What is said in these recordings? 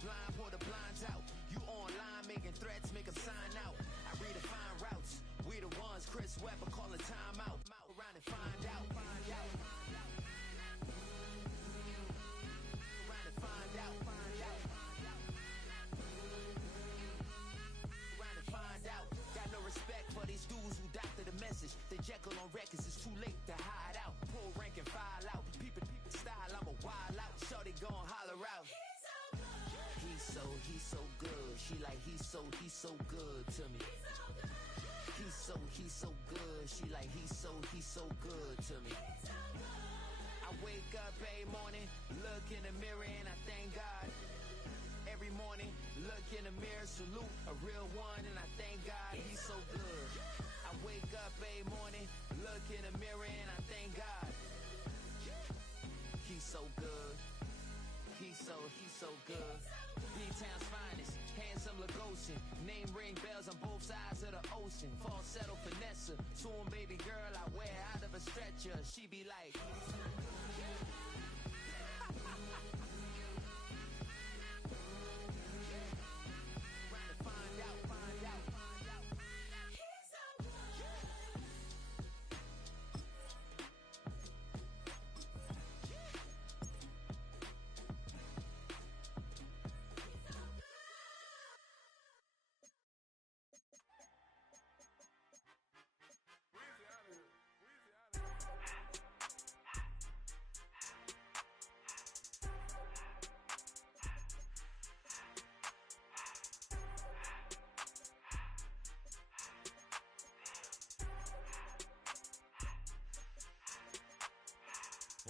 blind, pull the blinds out. You online making threats, make them sign out. I redefine routes. We the ones Chris Webber calling time out. Around and find out. Find out. Around and find out. Find out. Around and find out. Got no respect for these dudes who doctor the message. The Jekyll on records, it's too late to hide out. Pull rank and file out. People style, I'm a wild out. Shorty gon' holler out. He's so good. She like he's so good to me. He's so good. She like he's so good to me. I wake up every morning, look in the mirror and I thank God. Every morning, look in the mirror, salute a real one and I thank God he's so good. I wake up every morning, look in the mirror and I thank God. He's so good. He's so good. D-Town's finest, handsome Lagosian. Name ring bells on both sides of the ocean. Falsetto finesse, soon baby girl I wear out of a stretcher. She be like, trying to find out.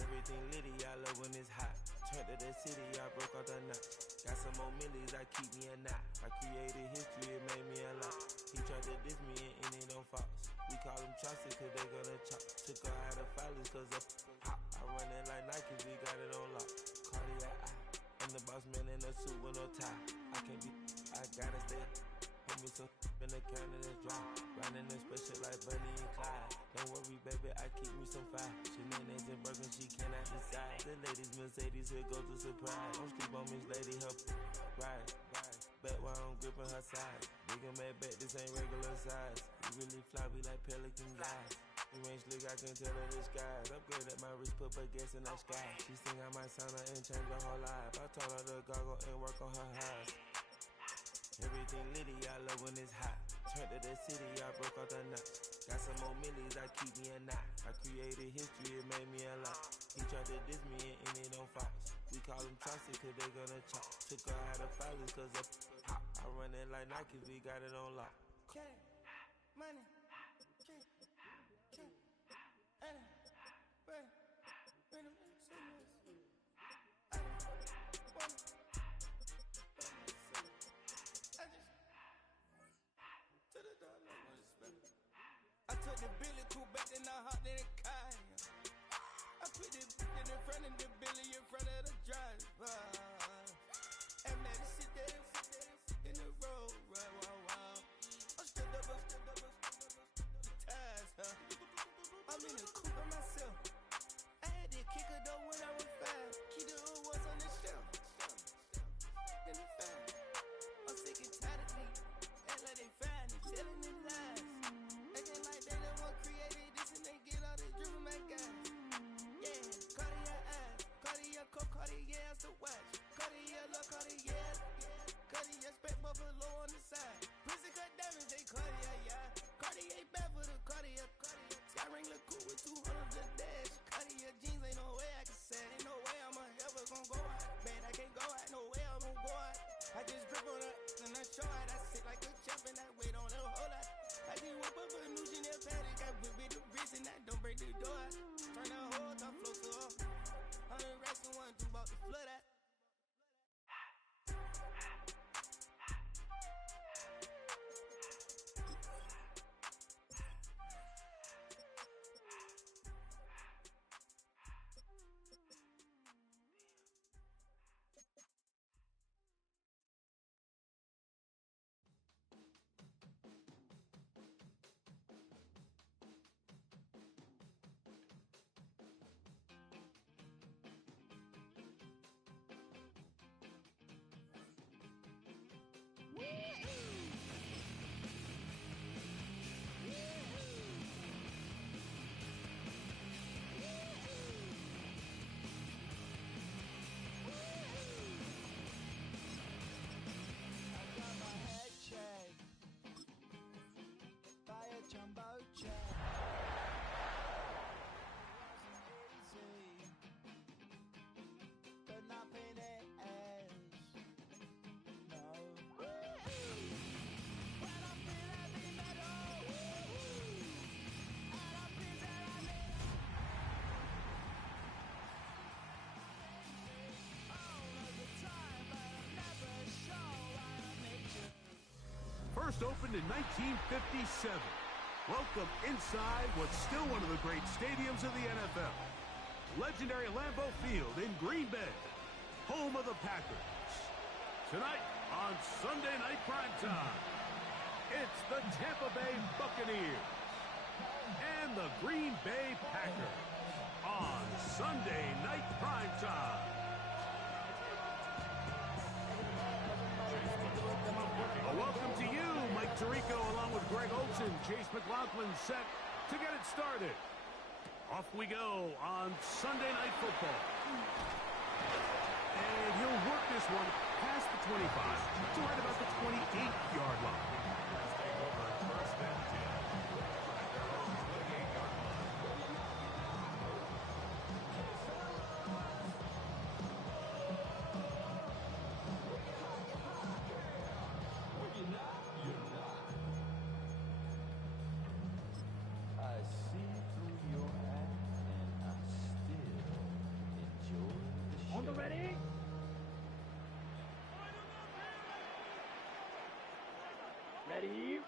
Everything litty, I love when it's hot. Turned to the city, I broke all the knots. Got some more millies, I keep me a knot. I created history, it made me a lot. He tried to diss me and it on Fox. We call them chopsticks cause they gonna chop. Took her out of filers cause of hop. I run it like Nike, we got it on lock. Cardiac eye. I'm the boss man in a suit with no tie. I can't be, I gotta stay. Hold me some in the counter that's dry. Riding in special like Bunny and Clyde. Don't worry, baby, I keep me some fire. Shenanigans and Birkin, she cannot decide. The ladies Mercedes, here goes the surprise. Don't sleep on Miss Lady, help ride. Bet while I'm gripping her side. Big and mad bet, this ain't regular size. You really fly, we like pelican guys. You ain't slick, I can tell her disguise. Upgrade at my wrist, put her gas in the sky. She think I might sign her and change her whole life. I told her to goggle and work on her eyes. Everything litty, I love when it's hot. Turned to the city, I broke all the knots. Got some more millies, I keep me a knot. I created history, it made me a lot. He tried to diss me and it on Fox. We call them chopsticks cause they gonna chop. Took her out of filers cause of hop. I run it like Nike, we got it on lock. Okay, money, okay, money, I took the Billy cool back then I hopped in the car. I put the in front of the Billy in front of the driver. And let it sit there in the road, right, wow. I'm stood up, first opened in 1957. Welcome inside what's still one of the great stadiums of the NFL. Legendary Lambeau Field in Green Bay, home of the Packers. Tonight on Sunday Night Primetime, it's the Tampa Bay Buccaneers and the Green Bay Packers on Sunday Night Primetime. A welcome to you, Mike Tirico, along with Greg Olson, Chase McLaughlin, set to get it started. Off we go on Sunday Night Football. And he'll work this one past the 25 to right about the 28-yard line.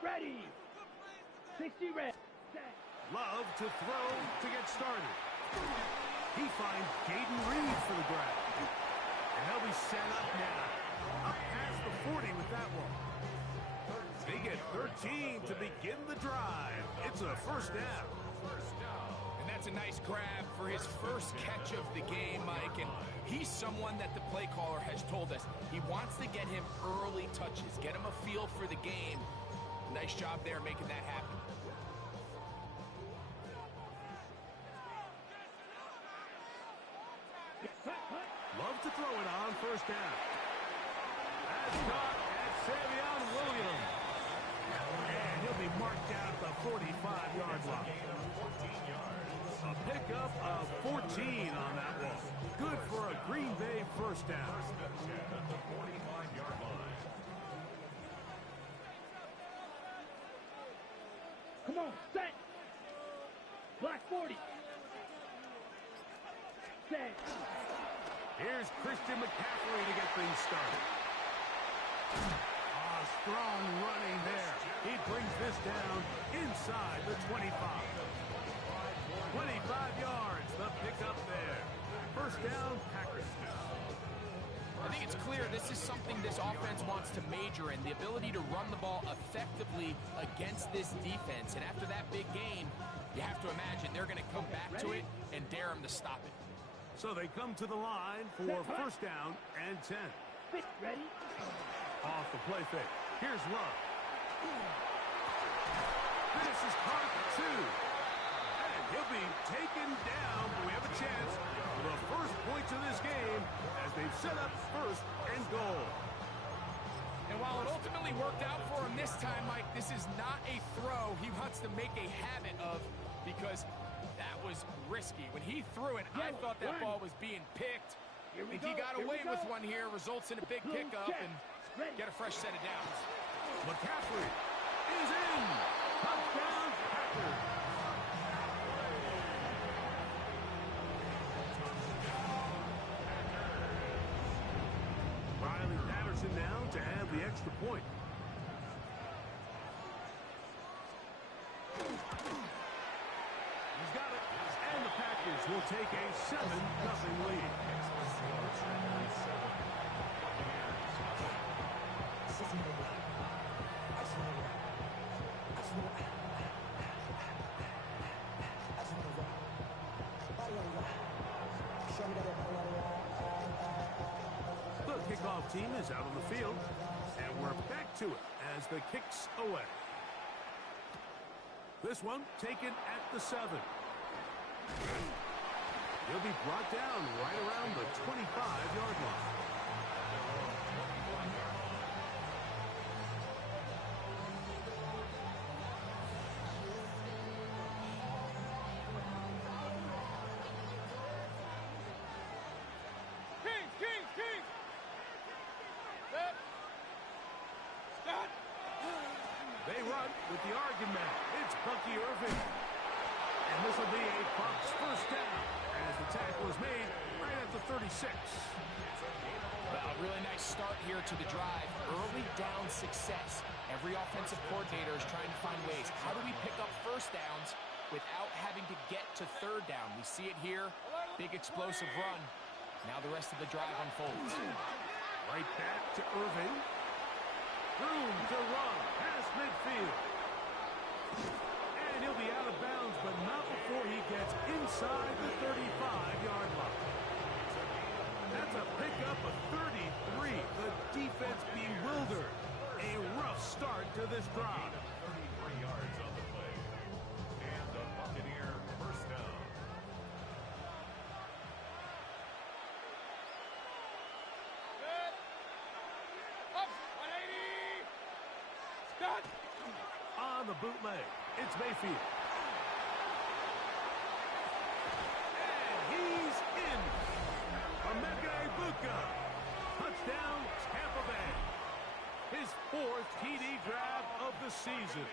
Ready. 60 red. Love to throw to get started. He finds Jaden Reed for the grab. And he'll be set up now. Up past the 40 with that one. They get 13 to begin the drive. It's a first down. And that's a nice grab for his first catch of the game, Mike. And he's someone that the play caller has told us he wants to get him early touches, get him a feel for the game. Nice job there making that happen. Love to throw it on first down. That's caught at Savion Williams. And he'll be marked down at the 45-yard line. A pickup of 14 on that one. Good for a Green Bay first down. Come on, set. Black 40. Set. Here's Christian McCaffrey to get things started. Strong running there. He brings this down inside the 25. 25 yards, the pickup there. First down, Packers. I think it's clear this is something this offense wants to major in, the ability to run the ball effectively against this defense. And after that big game, you have to imagine they're going to come back to it and dare them to stop it. So they come to the line for first down and 10. Ready? Off the play fake. Here's Love. This is caught at 2. And he'll be taken down, but we have a chance for the first points of this game as they've set up first and goal. And while it ultimately worked out for him this time, Mike, this is not a throw he wants to make a habit of because that was risky. When he threw it, I thought that ball was being picked. And he got away with one here, results in a big pickup and get a fresh set of downs. McCaffrey is in. Touchdown, Packers. Riley Patterson now to add the extra point. He's got it. And the Packers will take a 7-0 lead. The kickoff team is out on the field, and we're back to it as the kick's away. This one taken at the 7. He'll be brought down right around the 25-yard line. They run with the argument. It's Bucky Irving. And this will be a Bucs first down as the tackle is made right at the 36. Well, a really nice start here to the drive. Early down success. Every offensive coordinator is trying to find ways. How do we pick up first downs without having to get to third down? We see it here. Big explosive run. Now the rest of the drive unfolds. Right back to Irving. Room to run past midfield. And he'll be out of bounds, but not before he gets inside the 35-yard line. That's a pickup of 33. The defense bewildered. A rough start to this drive. 33 yards on the play. And the Buccaneer first down. Up, 180. Stop. On the bootleg, it's Mayfield. And he's in. Emeka Egbuka. Touchdown, Tampa Bay. His 4th TD grab of the season.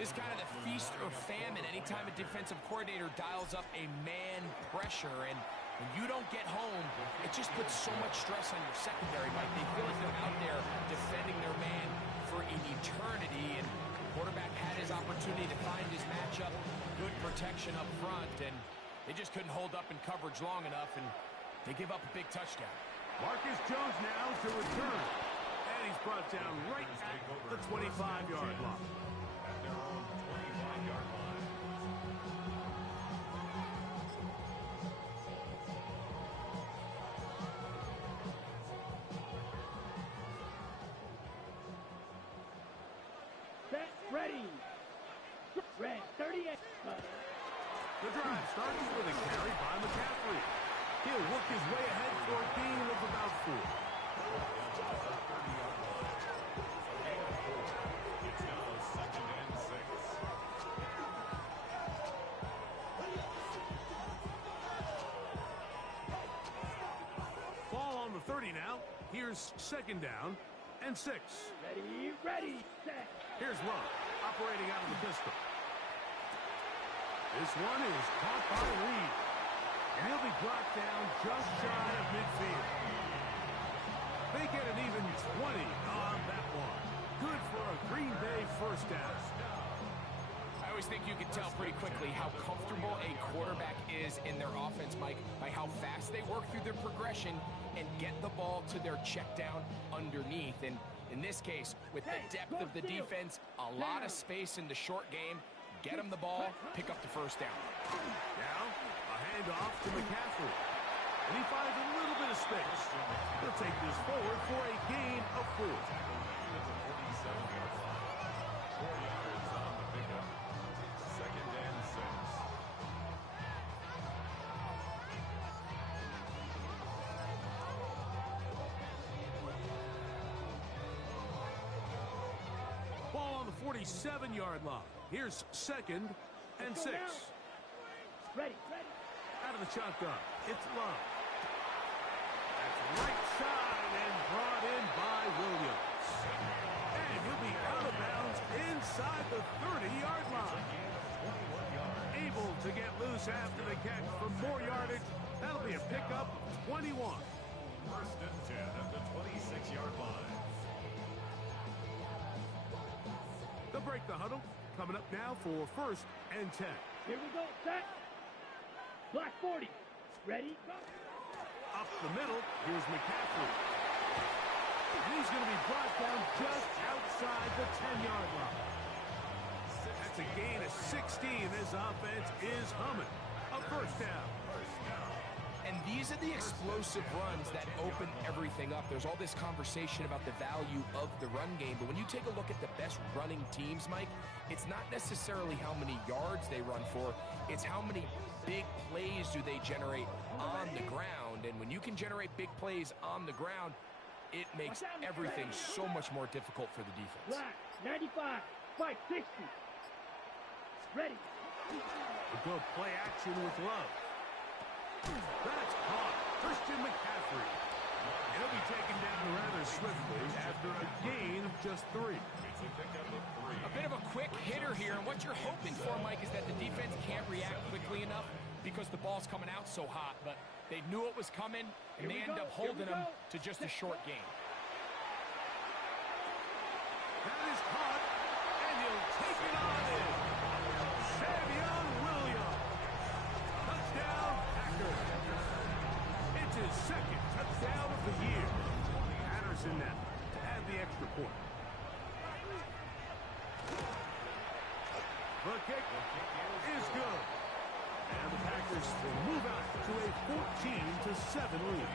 This is kind of the feast or famine anytime a defensive coordinator dials up a man pressure. And when you don't get home, it just puts so much stress on your secondary, Mike. They feel like they're out there defending their man for an eternity. And the quarterback had his opportunity to find his matchup. Good protection up front. And they just couldn't hold up in coverage long enough. And they give up a big touchdown. Marcus Jones now to return. And he's brought down right at the 25-yard line. At their own 25-yard line. Set, ready. Red, 38. The drive starts with a carry by McCaffrey. He'll work his way ahead for a gain of about 4. It's now 2nd and 6. Ball on the 30 now. Here's 2nd down and 6. Ready, ready, set. Here's Love, operating out of the pistol. This one is caught by Reed. And he'll be brought down just shy of midfield. They get an even 20 on that one. Good for a Green Bay first down. I always think you can tell pretty quickly how comfortable a quarterback is in their offense, Mike, by how fast they work through their progression and get the ball to their check down underneath. And in this case, with the depth of the defense, a lot of space in the short game, get them the ball, pick up the first down. Now, a handoff to McCaffrey. And he finds a little bit of space. He'll take this forward for a gain of 4. 47-yard line. 4 yards on the pickup. 2nd and 6. Ball on the 47-yard line. Here's 2nd and 6. Ready, ready. Out of the shotgun, it's Love. That's right side and brought in by Williams. And he'll be out of bounds inside the 30-yard line. Able to get loose after the catch for more yardage. That'll be a pickup of 21. 1st and 10 at the 26-yard line. They'll break the huddle. Coming up now for 1st and 10. Here we go, set. Black 40. Ready, go. Up the middle, here's McCaffrey. And he's going to be brought down just outside the 10-yard line. That's a gain of 16. This offense is humming. A first down. And these are the explosive runs that open everything up. There's all this conversation about the value of the run game, but when you take a look at the best running teams, Mike, it's not necessarily how many yards they run for, it's how many big plays do they generate on the ground. And when you can generate big plays on the ground, it makes everything so much more difficult for the defense. Black, 95, 560. Ready. A good play action with Love. That's caught. Christian McCaffrey. He'll be taken down rather swiftly after a gain of just 3. A bit of a quick hitter here, and what you're hoping for, Mike, is that the defense can't react quickly enough because the ball's coming out so hot, but they knew it was coming, and they end up holding them to just a short game. That is caught, and he'll take it on in. Savion Williams. Touchdown, Packers. It's his second touchdown of the year. Patterson now to add the extra point. The kick is good. And the Packers will move out to a 14-7 lead.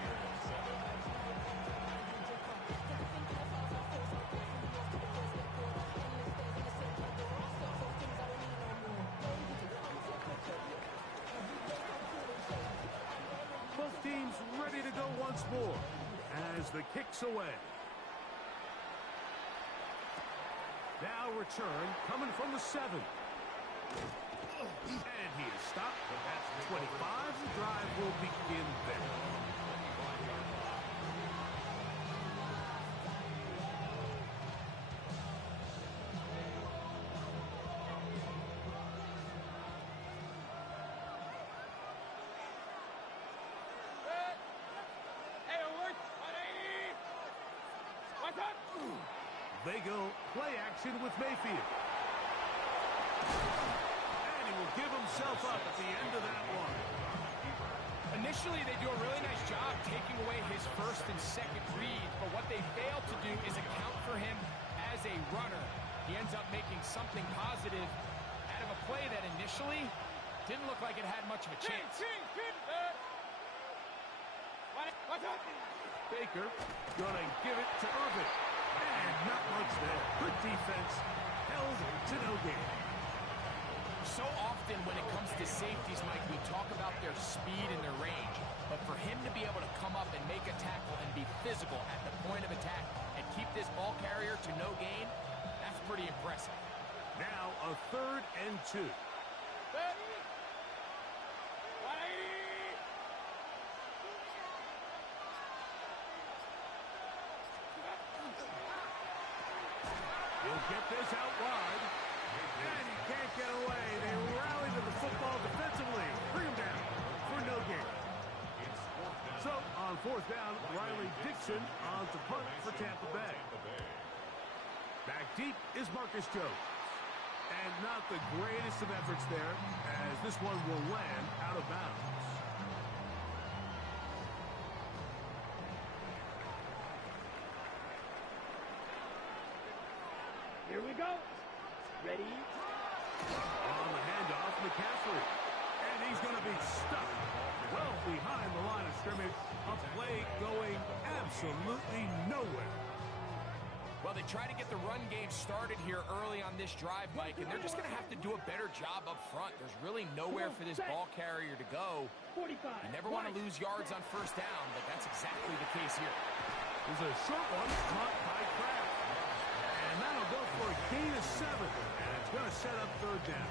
Both teams ready to go once more as the kick's away. Now return coming from the 7. And he is stopped at 25. The drive will begin there. They go play action with Mayfield. And he will give himself up at the end of that one. Initially, they do a really nice job taking away his first and second reads, but what they fail to do is account for him as a runner. He ends up making something positive out of a play that initially didn't look like it had much of a chance. Baker gonna give it to Irvin. And not much there. Good defense. Held to no gain. So often when it comes to safeties, Mike, we talk about their speed and their range. But for him to be able to come up and make a tackle and be physical at the point of attack and keep this ball carrier to no gain, that's pretty impressive. Now a 3rd and 2. He'll get this out wide. And he can't get away. They rally to the football defensively. Bring him down for no gain. So on 4th down, Riley Dixon on to punt for Tampa Bay. Back deep is Marcus Jones. And not the greatest of efforts there, as this one will land out of bounds. Here we go. Ready? On the handoff, McCaffrey. And he's going to be stuck well behind the line of scrimmage. A play going absolutely nowhere. Well, they try to get the run game started here early on this drive, Mike, and they're just going to have to do a better job up front. There's really nowhere for this ball carrier to go. 45. You never want to lose yards on 1st down, but that's exactly the case here. There's a short one caught by Kraft. And that'll go for a gain of 7. And it's going to set up 3rd down.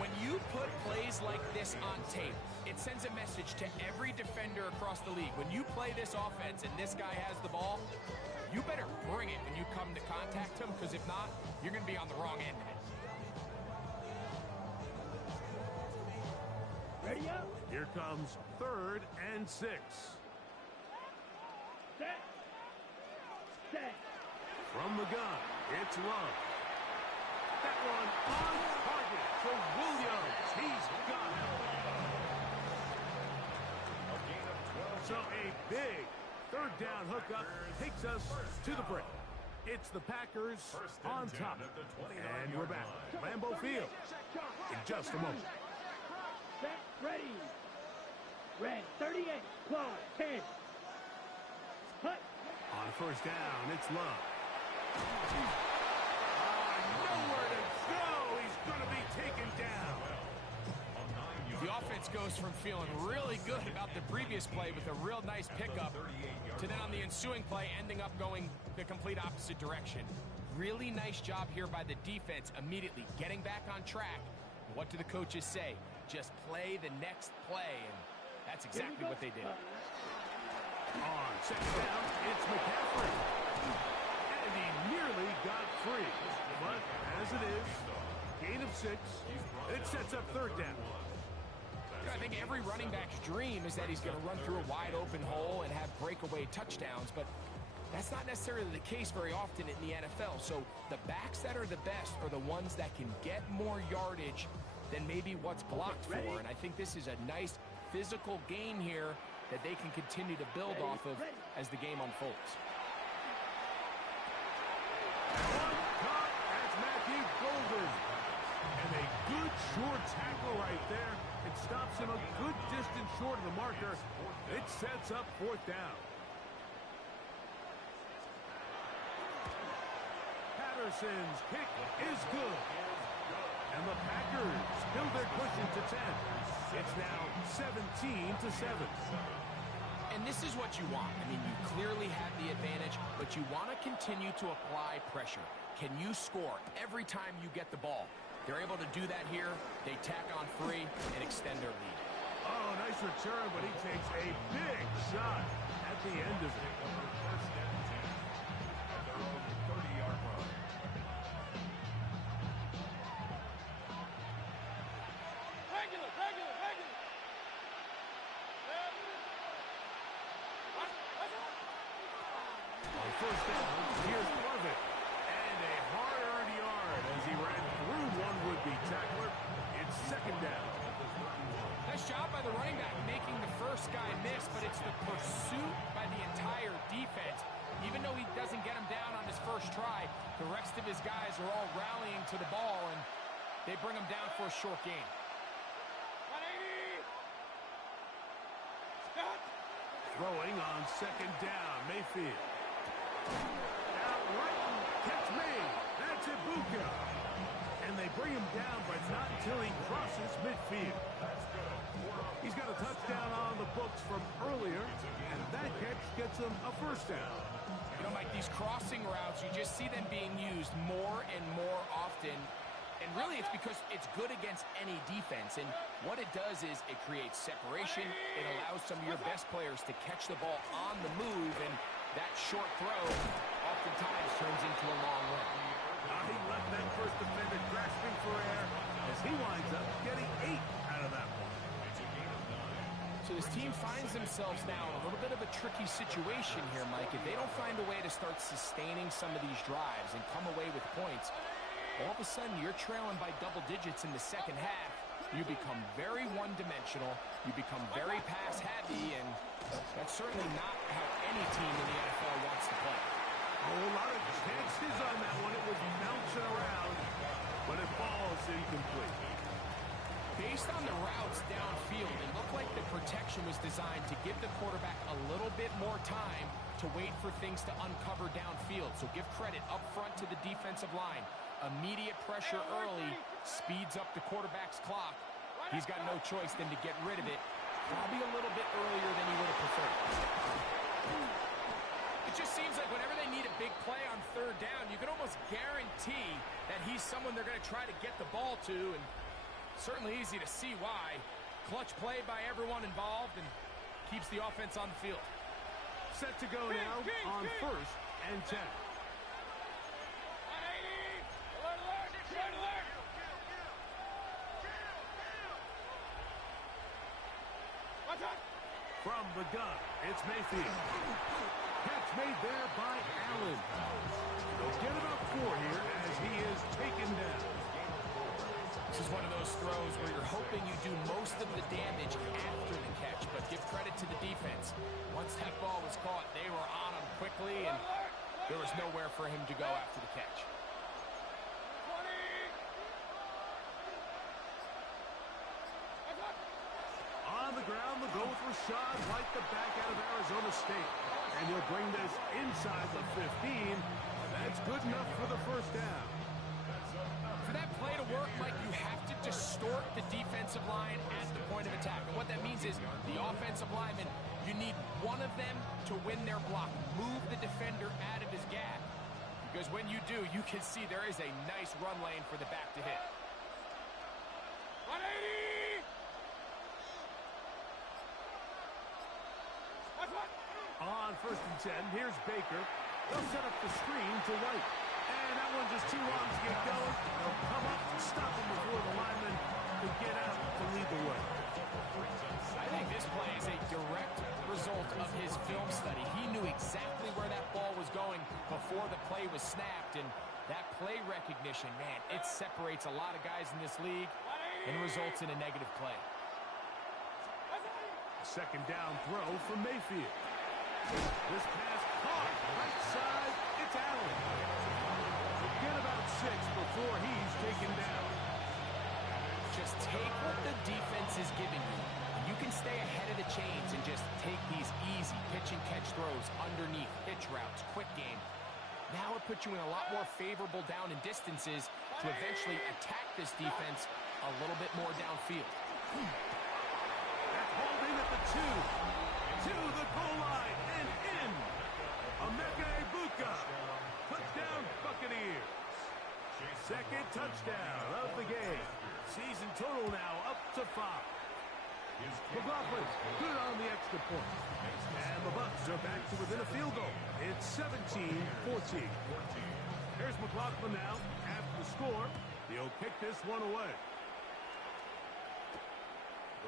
When you put plays like this on tape, it sends a message to every defender across the league. When you play this offense and this guy has the ball, you better bring it when you come to contact him, because if not, you're going to be on the wrong end of it. Ready up. Here comes 3rd and 6. Set. Set. From the gun, it's Love. That one on target for Williams. He's got it. So a big 3rd down hookup takes us to the break. It's the Packers on top. And we're back. Lambeau Field in just a moment. Set. Ready. Red. 38. Claw. 10. Hut. On 1st down, it's Love. Nowhere to go. He's going to be taken down. The offense goes from feeling really good about the previous play with a real nice pickup to then on the ensuing play ending up going the complete opposite direction. Really nice job here by the defense immediately getting back on track. What do the coaches say? Just play the next play, and that's exactly what they did. On 2nd down, it's McCaffrey. And he nearly got free. But as it is, gain of 6. It sets up 3rd down. think every running back's dream is that he's going to run through a wide open hole and have breakaway touchdowns, but that's not necessarily the case very often in the NFL. So the backs that are the best are the ones that can get more yardage than maybe what's blocked for. And I think this is a nice physical gain here that they can continue to build off of as the game unfolds. That's Matthew Golden. And a good short tackle right there. It stops him a good distance short of the marker. It sets up 4th down. Patterson's kick is good. And the Packers build their cushion to 10. It's now 17-7. And this is what you want. I mean, you clearly have the advantage, but you want to continue to apply pressure. Can you score every time you get the ball? They're able to do that here. They tack on 3 and extend their lead. Oh, nice return, but he takes a big shot at the end of it. First and 10 at their own 30-yard line. On 1st down, here's Levitt. And a hard-earned yard as he ran through one would-be tackler. It's 2nd down. Nice job by the running back making the first guy miss, but it's the pursuit by the entire defense. Even though he doesn't get him down on his first try, the rest of his guys are all rallying to the ball, and they bring him down for a short gain. Throwing on 2nd down, Mayfield. Out right, catch made. That's Ibuka. And they bring him down, but not until he crosses midfield. He's got a touchdown on the books from earlier, and that catch gets him a 1st down. You know, Mike, these crossing routes, you just see them being used more and more often. And really, it's because it's good against any defense. And what it does is it creates separation. It allows some of your best players to catch the ball on the move. And that short throw oftentimes turns into a long run. He left that first defender grasping for air as he winds up getting 8 out of that one. So this team finds themselves now in a little bit of a tricky situation here, Mike. If they don't find a way to start sustaining some of these drives and come away with points, all of a sudden you're trailing by double digits in the second half. You become very one-dimensional. You become very pass-heavy, and that's certainly not how any team in the NFL wants to play. A whole lot of chances on that one. It was bouncing around, but it falls incomplete. Based on the routes downfield, it looked like the protection was designed to give the quarterback a little bit more time to wait for things to uncover downfield. So give credit up front to the defensive line. Immediate pressure early speeds up the quarterback's clock. He's got no choice than to get rid of it, probably a little bit earlier than he would have preferred. It just seems like whenever they need a big play on 3rd down, you can almost guarantee that he's someone they're going to try to get the ball to, and certainly easy to see why. Clutch play by everyone involved and keeps the offense on the field. Set to go now on 1st and 10. From the gun, it's Mayfield. Catch made there by Allen. They'll get about 4 here as he is taken down. This is one of those throws where you're hoping you do most of the damage after the catch, but give credit to the defense. Once that ball was caught, they were on him quickly, and there was nowhere for him to go after the catch. On the ground, they'll go with Rashad White, the back out of Arizona State. And he'll bring this inside the 15. That's good enough for the 1st down. For that play to work, Mike, you have to distort the defensive line at the point of attack. And what that means is the offensive lineman, you need one of them to win their block. Move the defender out of his gap. Because when you do, you can see there is a nice run lane for the back to hit. 180! On 1st and 10, here's Baker. They'll set up the screen to White. And that one just too long to get going. They'll come up to stop him before the lineman could get out to lead the way. before the play was snapped, and that play recognition, man, it separates a lot of guys in this league and results in a negative play. Second down throw from Mayfield. This pass caught right side. It's Allen. Get about 6 before he's taken down. Just take what the defense is giving you. You can stay ahead of the chains and just take these easy pitch and catch throws underneath, hitch routes, quick game. Now it puts you in a lot more favorable down and distances to eventually attack this defense a little bit more downfield. That's holding at the 2. To the goal line and in. Emeka Egbuka. Touchdown Buccaneers. Second touchdown of the game. Season total now up to 5. McLaughlin good on the extra point. And the Bucs are back to within a field goal. It's 17-14. Here's McLaughlin now. After the score, he'll kick this one away.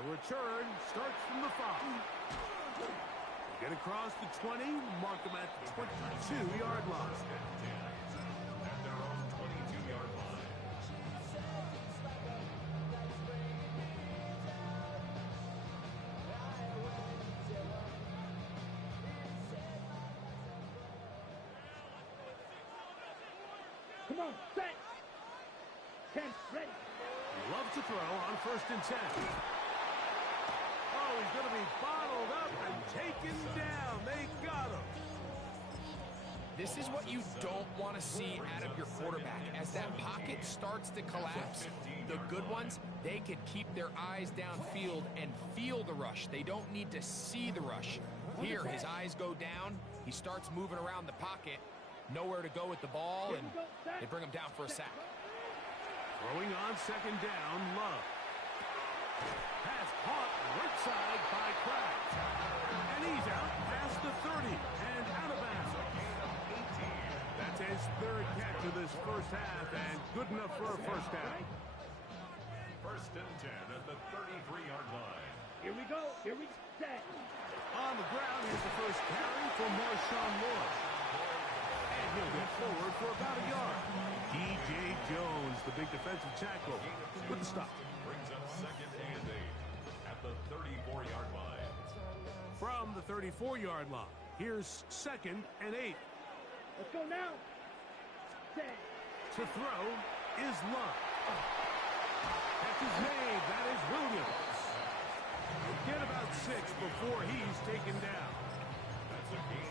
The return starts from the 5. Get across the 20, mark them at the 22-yard line. At their own 22-yard line. Come on, set. 10, ready. Love to throw on 1st and 10. Oh, he's going to be bottled up and taken down. They got him. This is what you don't want to see out of your quarterback. As that pocket starts to collapse, the good ones, they can keep their eyes downfield and feel the rush. They don't need to see the rush. Here, his eyes go down. He starts moving around the pocket. Nowhere to go with the ball, and they bring him down for a sack. Throwing on 2nd down, Love. Pass caught right side by Kraft. And he's out past the 30 and out of bounds. That's his 3rd catch of this first half and good enough for a first down. 1st and 10 at the 33-yard line. Here we go. Here we set. On the ground, here's the first carry for Marshawn Lord. And he'll get forward for about a yard. D.J. Jones, the big defensive tackle, with the stop. Brings up 2nd and 8 at the 34-yard line. From the 34-yard line, here's 2nd and 8. Let's go now. Set. To throw is Love. Catch is made. That is Williams. Get about 6 before he's taken down.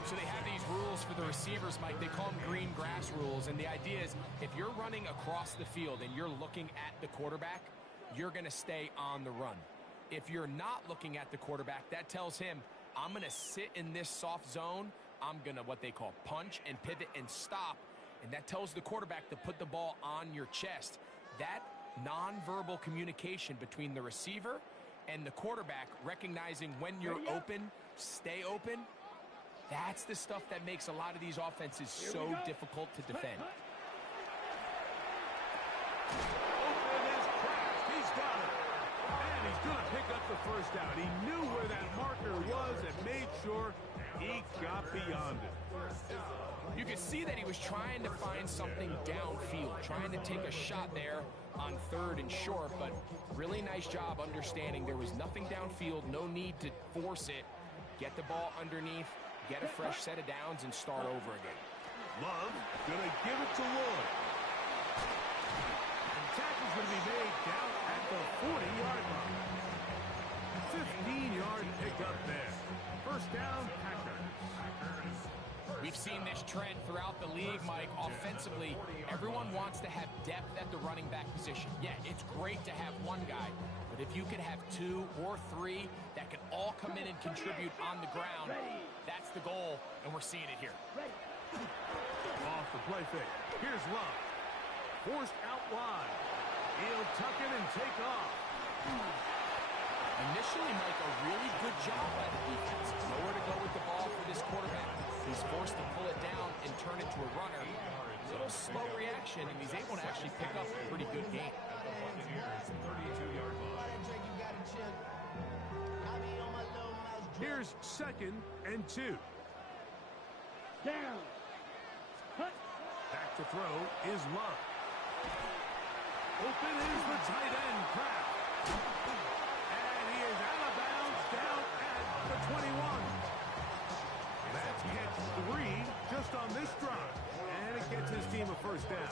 So they have these rules for the receivers, Mike. They call them green grass rules. And the idea is if you're running across the field and you're looking at the quarterback, you're going to stay on the run. If you're not looking at the quarterback, that tells him, I'm going to sit in this soft zone. I'm going to what they call punch and pivot and stop. And that tells the quarterback to put the ball on your chest. That nonverbal communication between the receiver and the quarterback, recognizing when you're open, stay open, that's the stuff that makes a lot of these offenses so difficult to defend. Open is Kraft. He's got it. And he's going to pick up the first down. He knew where that marker was and made sure he got beyond it. You could see that he was trying to find something downfield, trying to take a shot there on 3rd and short, but really nice job understanding there was nothing downfield, no need to force it. Get the ball underneath, get a fresh set of downs, and start over again. Love going to give it to Lloyd. And tackle's going to be made down at the 40-yard line. 15-yard pickup there. First down, Packers. We've seen this trend throughout the league, Mike. Offensively, everyone wants to have depth at the running back position. Yeah, it's great to have one guy, but if you could have 2 or 3 that can all come in and contribute on the ground, that's the goal, and we're seeing it here. Off the play fake. Here's Love. Forced out wide. He'll tuck it and take off. Initially, Mike, a really good job by the defense. Nowhere to go with the ball for this quarterback. He's forced to pull it down and turn it to a runner. A little slow reaction, and he's able to actually pick up a pretty good game. 32-yard line. Here's 2nd and 2. Down. Cut. To throw is Love. Open is the tight end, Kraft. And he is out of bounds down at the 21. That's catch 3 just on this drive. And it gets his team a first down.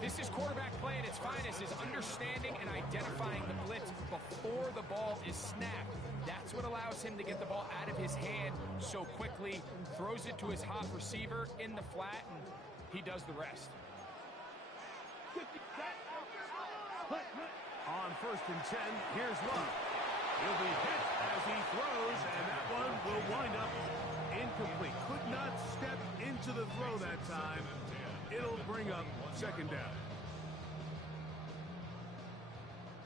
This is quarterback play at its finest, is understanding and identifying the blitz before the ball is snapped. That's what allows him to get the ball out of his hand so quickly, throws it to his hot receiver in the flat, and he does the rest. On 1st and 10, here's Love. He'll be hit as he throws, and that one will wind up incomplete. Could not step into the throw that time. It'll bring up second down.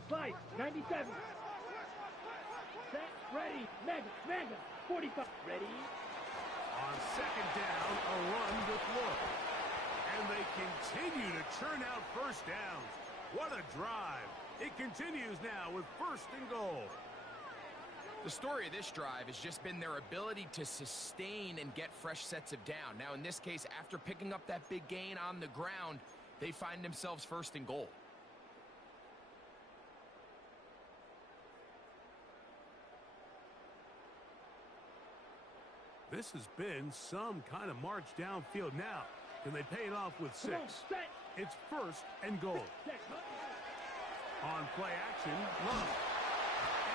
Slide, 97. Set, ready, mega, 45. Ready. On second down, a run with Love. And they continue to churn out first downs. What a drive. It continues now with 1st and goal. The story of this drive has just been their ability to sustain and get fresh sets of down. Now, in this case, after picking up that big gain on the ground, they find themselves 1st and goal. This has been some kind of march downfield now. Can they pay it off with 6? It's 1st and goal. On play action, Love.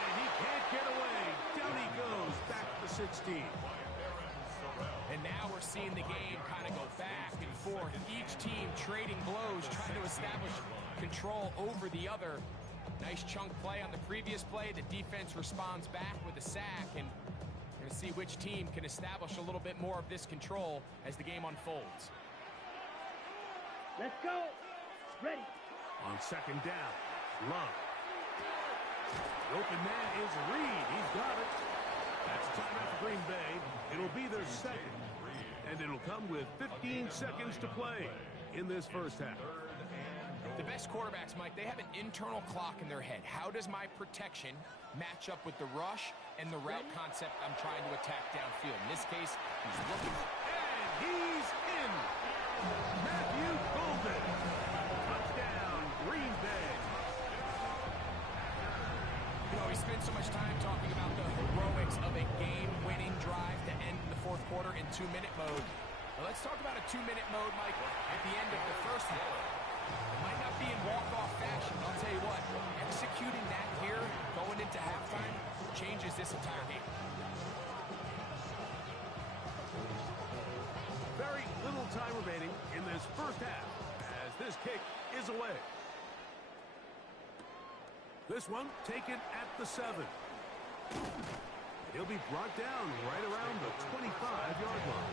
And he can't get away. Down he goes, back to 16. And now we're seeing the game kind of go back and forth. Each team trading blows, trying to establish control over the other. Nice chunk play on the previous play. The defense responds back with a sack, and we're going to see which team can establish a little bit more of this control as the game unfolds. Let's go. Ready. On second down, Love. The open man is Reed. He's got it. That's timeout for Green Bay. It'll be their second. And it'll come with 15 seconds to play in this first half. The best quarterbacks, Mike, they have an internal clock in their head. How does my protection match up with the rush and the route concept I'm trying to attack downfield? In this case, he's looking. And he's in. Matthew Golden. Touchdown, Green Bay. You know, we spend so much time talking about the heroics of a game-winning drive to end the 4th quarter in 2-minute mode. Now let's talk about a 2-minute mode, Mike, at the end of the first half. It might not be in walk-off fashion, but I'll tell you what, executing that here, going into halftime, changes this entire game. Very little time remaining in this first half as this kick is away. This one taken at the 7. He'll be brought down right around the 25-yard line.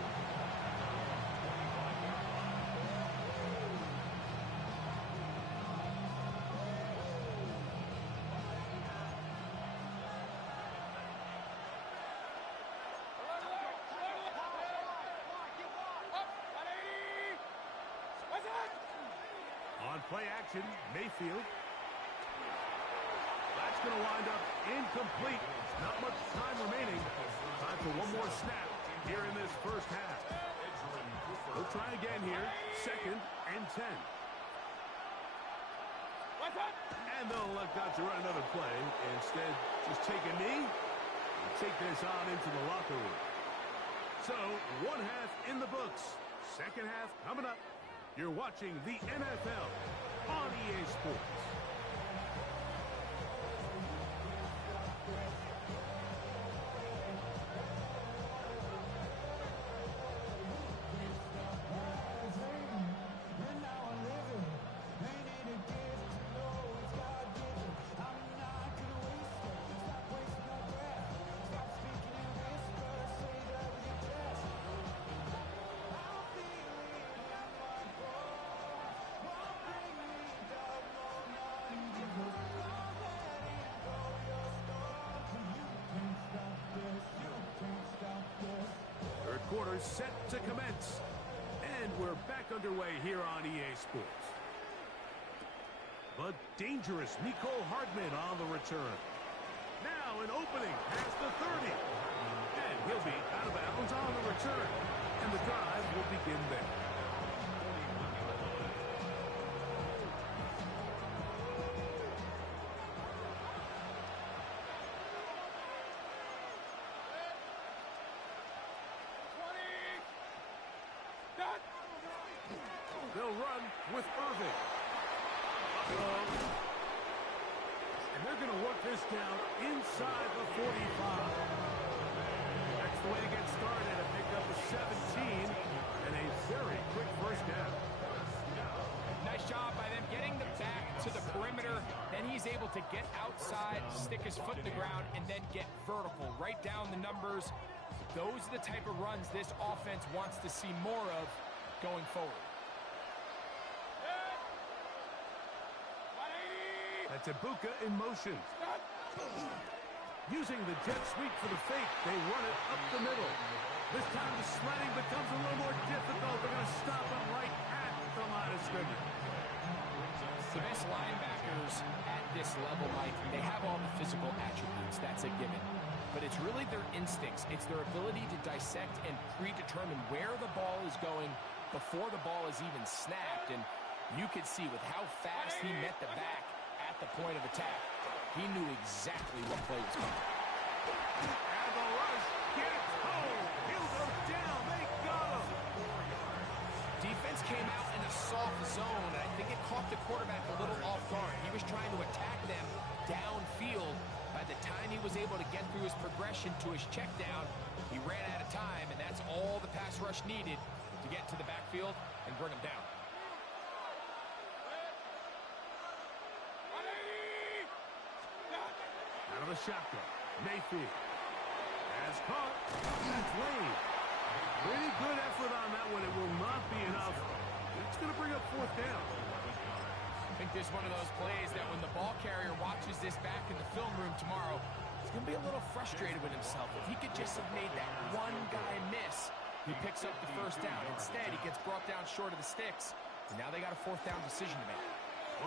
On play action, Mayfield. That's going to wind up incomplete. Not much time remaining. Time for one more snap here in this first half. We'll try again here. 2nd and 10. And they'll elect not to run another play. Instead, just take a knee and take this on into the locker room. So, one half in the books. Second half coming up. You're watching the NFL on EA Sports. Quarter set to commence. And we're back underway here on EA Sports. But dangerous Nicole Hardman on the return. Now an opening past the 30. And he'll be out of bounds on the return. And the drive will begin there. they'll run with Irving. And they're going to work this down inside the 45. That's the way to get started. A pick up a 17 and a very quick first down. Nice job by them getting the back to the perimeter. Then he's able to get outside, stick his foot in the ground, and then get vertical. Right down the numbers. Those are the type of runs this offense wants to see more of going forward. That's Ibuka in motion. Using the jet sweep for the fake, they run it up the middle. This time the sledding becomes a little more difficult. They're going to stop him right at the line of scrimmage. The best linebackers at this level, Mike, they have all the physical attributes. That's a given. But it's really their instincts. It's their ability to dissect and predetermine where the ball is going before the ball is even snapped. And you could see with how fast he met the back at the point of attack, he knew exactly what play was coming. And the rush gets home. He'll go down. They got him. Defense came out in a soft zone, and I think it caught the quarterback a little off guard. He was trying to attack them downfield. By the time he was able to get through his progression to his check down, he ran out of time, and that's all the pass rush needed to get to the backfield and bring him down. Out of the shotgun, Mayfield has caught. That's Lane. Pretty good effort on that one. It will not be enough. It's going to bring up fourth down. I think this is one of those plays that when the ball carrier watches this back in the film room tomorrow, he's going to be a little frustrated with himself. If he could just have made that one guy miss, he picks up the first down. Instead, he gets brought down short of the sticks, and now they got a fourth down decision to make.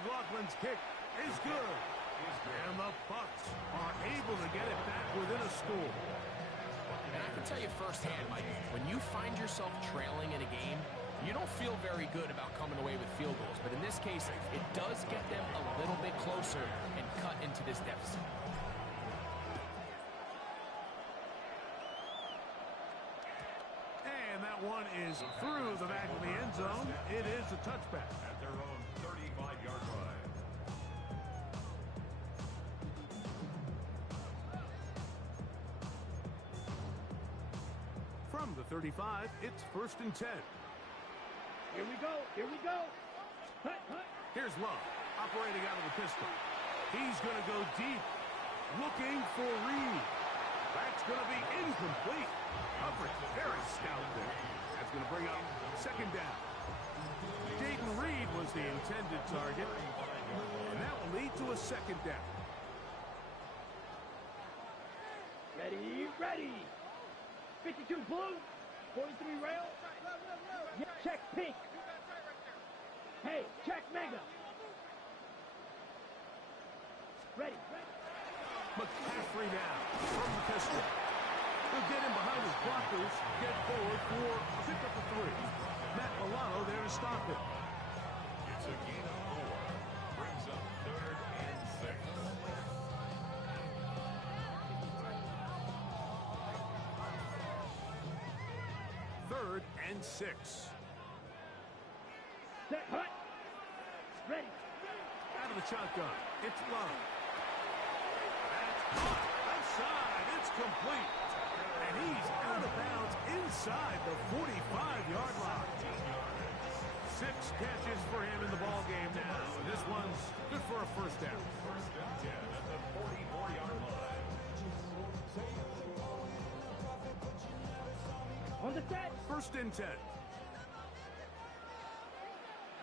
McLaughlin's kick is good. And the Bucs are able to get it back within a score. And I can tell you firsthand, Mike, when you find yourself trailing in a game, you don't feel very good about coming away with field goals. But in this case, it does get them a little bit closer and cut into this deficit. And that one is through the back of the end zone. It is a touchback. At their own 35-yard line. From the 35, it's 1st and 10. Here we go. Here we go. Hut, hut. Here's Love, operating out of the pistol. He's going to go deep, looking for Reed. That's going to be incomplete. Coverage very stout there. That's going to bring up second down. Dayton Reed was the intended target, and that will lead to a second down. Ready, ready. 52 blue. 43 rail. Yeah, check pink. Hey, check mega. Ready, ready. McCaffrey now from the pistol. He'll get in behind his blockers, get forward for a pickup of 3. Matt Milano there to stop him. It's a gain of 4. Brings up 3rd and 6. Third and 6. Set, hut. Ready. Out of the shotgun, it's Love. That's caught. Outside, it's complete. And he's out of bounds inside the 45-yard line. 6 catches for him in the ball game now. And this one's good for a first down. 1st and 10 at the 44-yard line. On the set. 1st and 10.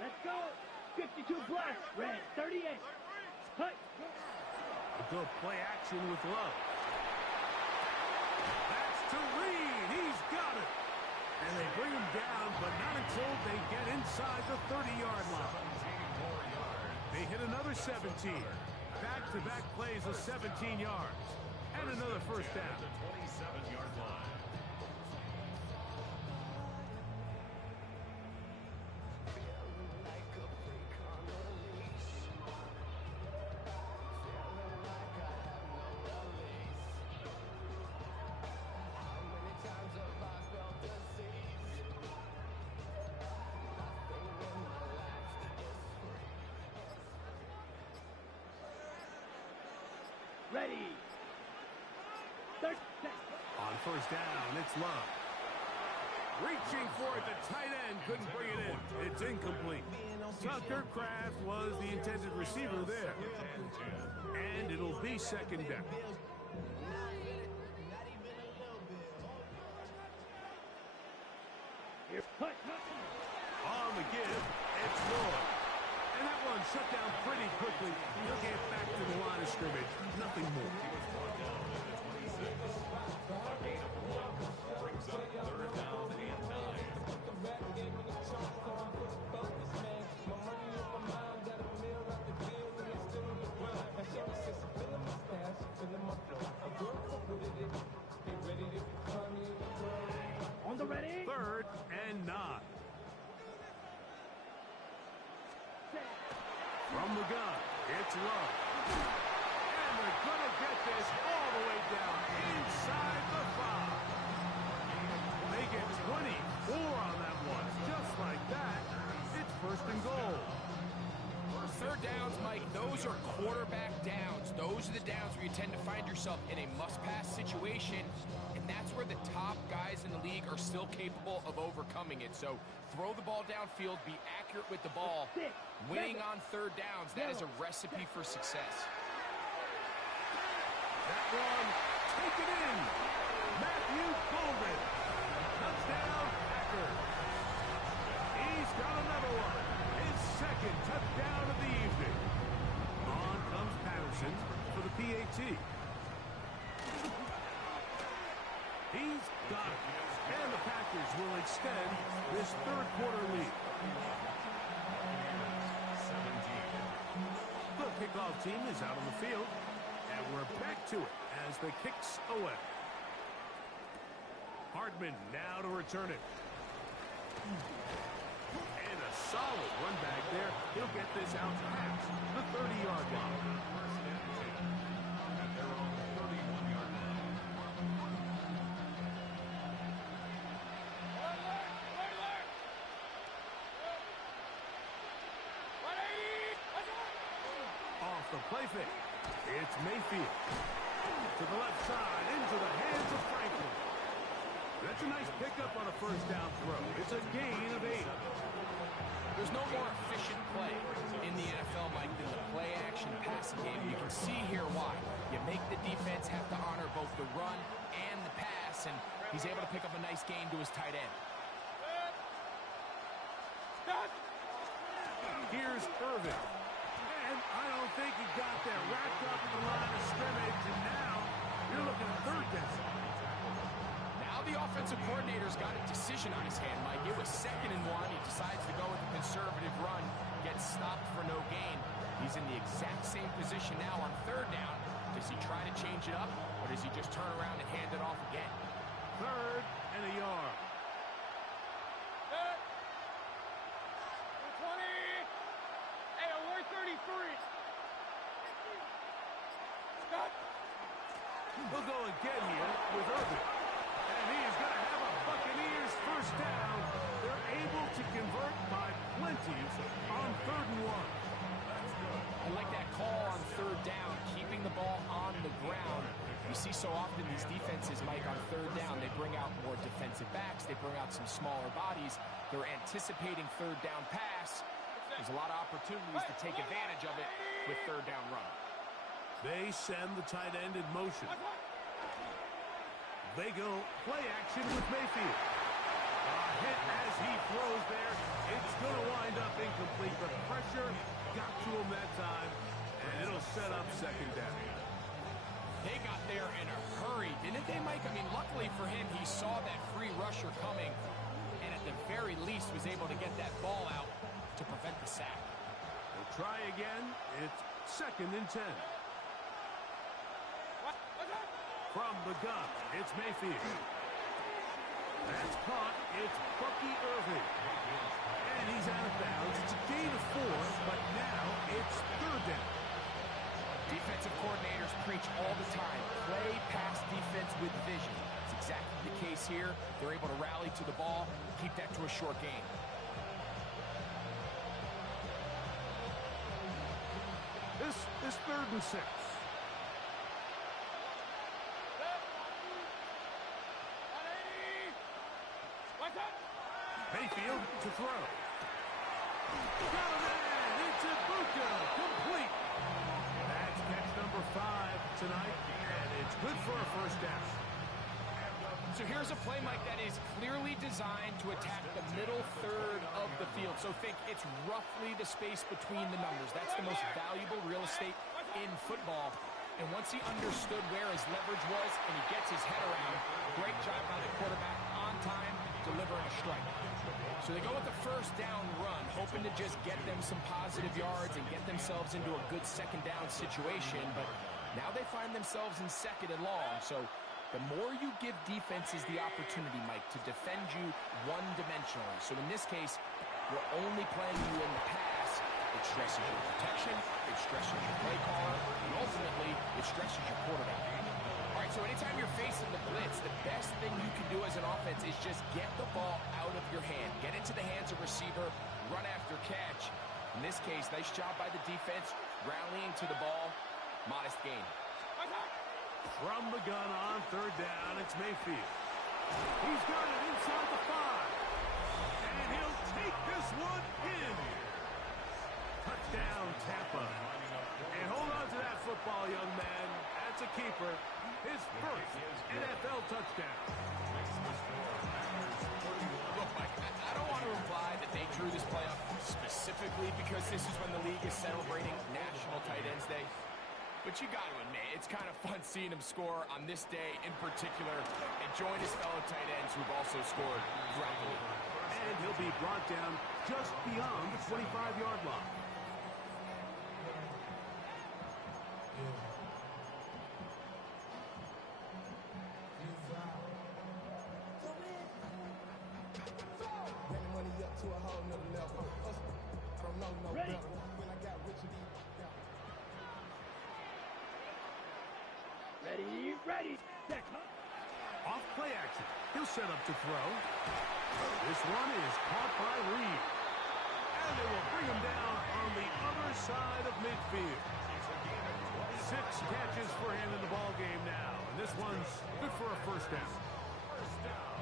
Let's go. 52 black. Red. 38. Hut. A good play action with Love. That's to Reed. He's got it. And they bring him down, but not until they get inside the 30-yard line. They hit another 17. Back-to-back plays of 17 yards. And another first down. The 27-yard line. Ready. 30 seconds. On first down, it's Love. Reaching for it, the tight end couldn't bring it in. It's incomplete. Tucker Kraft was the intended receiver there. And it'll be second down. Here, cut. On the give, it's Lloyd. And that one shut down pretty quickly. He'll get back to the line of scrimmage. Nothing more. Brings up third down and 9. On the ready. Third and 9. From the gun, it's Love. And they're going to get this all the way down inside the 5. They get 24 on that one. Just like that, it's first and goal. Third downs, Mike, those are quarterback downs. Those are the downs where you tend to find yourself in a must-pass situation, and that's where the top guys in the league are still capable of overcoming it. So throw the ball downfield, be accurate with the ball. Winning on third downs, that is a recipe for success. That one, take it in. Matthew Golden. Touchdown, Packers. He's got another one. His second touchdown of the evening. On comes Patterson for the PAT. He's got it. And the Packers will extend this third quarter lead. 17. The kickoff team is out on the field. And we're back to it as the kick's away. Hardman now to return it. And a solid run back there. He'll get this out past the 30-yard line. At their own 31-yard line. Off the play fake. It's Mayfield. To the left side, into the hands of Franklin. That's a nice pickup on a first down throw. It's a gain of 8. There's no more efficient play in the NFL, Mike, than the play-action passing game. You can see here why. You make the defense have to honor both the run and the pass, and he's able to pick up a nice gain to his tight end. Here's Irvin. And I don't think he got there. Wrapped up at the line of scrimmage, and now you're looking at third down. Now the offensive coordinator's got a decision on his hand, Mike. It was 2nd and 1. He decides to go with a conservative run, gets stopped for no gain. He's in the exact same position now on third down. Does he try to change it up, or does he just turn around and hand it off again? Third and a yard. We'll go again here with Irvin. And he is going to have a Buccaneers first down. They're able to convert by plenties on 3rd and 1. I like that call on third down, keeping the ball on the ground. You see so often these defenses, Mike, on third down, they bring out more defensive backs. They bring out some smaller bodies. They're anticipating third down pass. There's a lot of opportunities to take advantage of it with third down run. They send the tight end in motion. They go play action with Mayfield. A hit as he throws there. It's going to wind up incomplete. The pressure got to him that time, and it'll set up second down. They got there in a hurry, didn't they, Mike? I mean, luckily for him, he saw that free rusher coming, and at the very least was able to get that ball out to prevent the sack. They'll try again. It's 2nd and 10. From the gun, it's Mayfield. That's caught. It's Bucky Irving. And he's out of bounds. It's a gain of 4, but now it's third down. Defensive coordinators preach all the time. Play pass defense with vision. It's exactly the case here. They're able to rally to the ball, keep that to a short gain. This is 3rd and 6. Mayfield to throw. Got a man. It's a Bucs. Complete. That's catch number 5 tonight, and it's good for a first down. So here's a play, Mike, that is clearly designed to attack the middle third of the field. So think it's roughly the space between the numbers. That's the most valuable real estate in football. And once he understood where his leverage was and he gets his head around, great job by the quarterback on time, delivering a strike. So they go with the first down run, hoping to just get them some positive yards and get themselves into a good second down situation. But now they find themselves in second and long. So the more you give defenses the opportunity, Mike, to defend you one-dimensionally. So in this case, we're only playing you in the pass. It stresses your protection, it stresses your play caller, and ultimately, it stresses your quarterback. All right, so anytime you're facing the blitz, the best thing you can do as an offense is just get the ball out of your hand. Get into the hands of receiver, run after catch. In this case, nice job by the defense, rallying to the ball, modest gain. From the gun on third down, it's Mayfield. He's got it inside the 5. And he'll take this one in. Touchdown, Tampa. And hold on to that football, young man. That's a keeper. His first NFL touchdown. Look, Mike, I don't want to imply that they drew this play up specifically because this is when the league is celebrating National Tight Ends Day. But you got to admit, it's kind of fun seeing him score on this day in particular and join his fellow tight ends who've also scored throughout the league. And he'll be brought down just beyond the 25-yard line. Ready, set. Off play action. He'll set up to throw. This one is caught by Reed. And they will bring him down on the other side of midfield. 6 catches for him in the ball game now. And this one's good for a first down.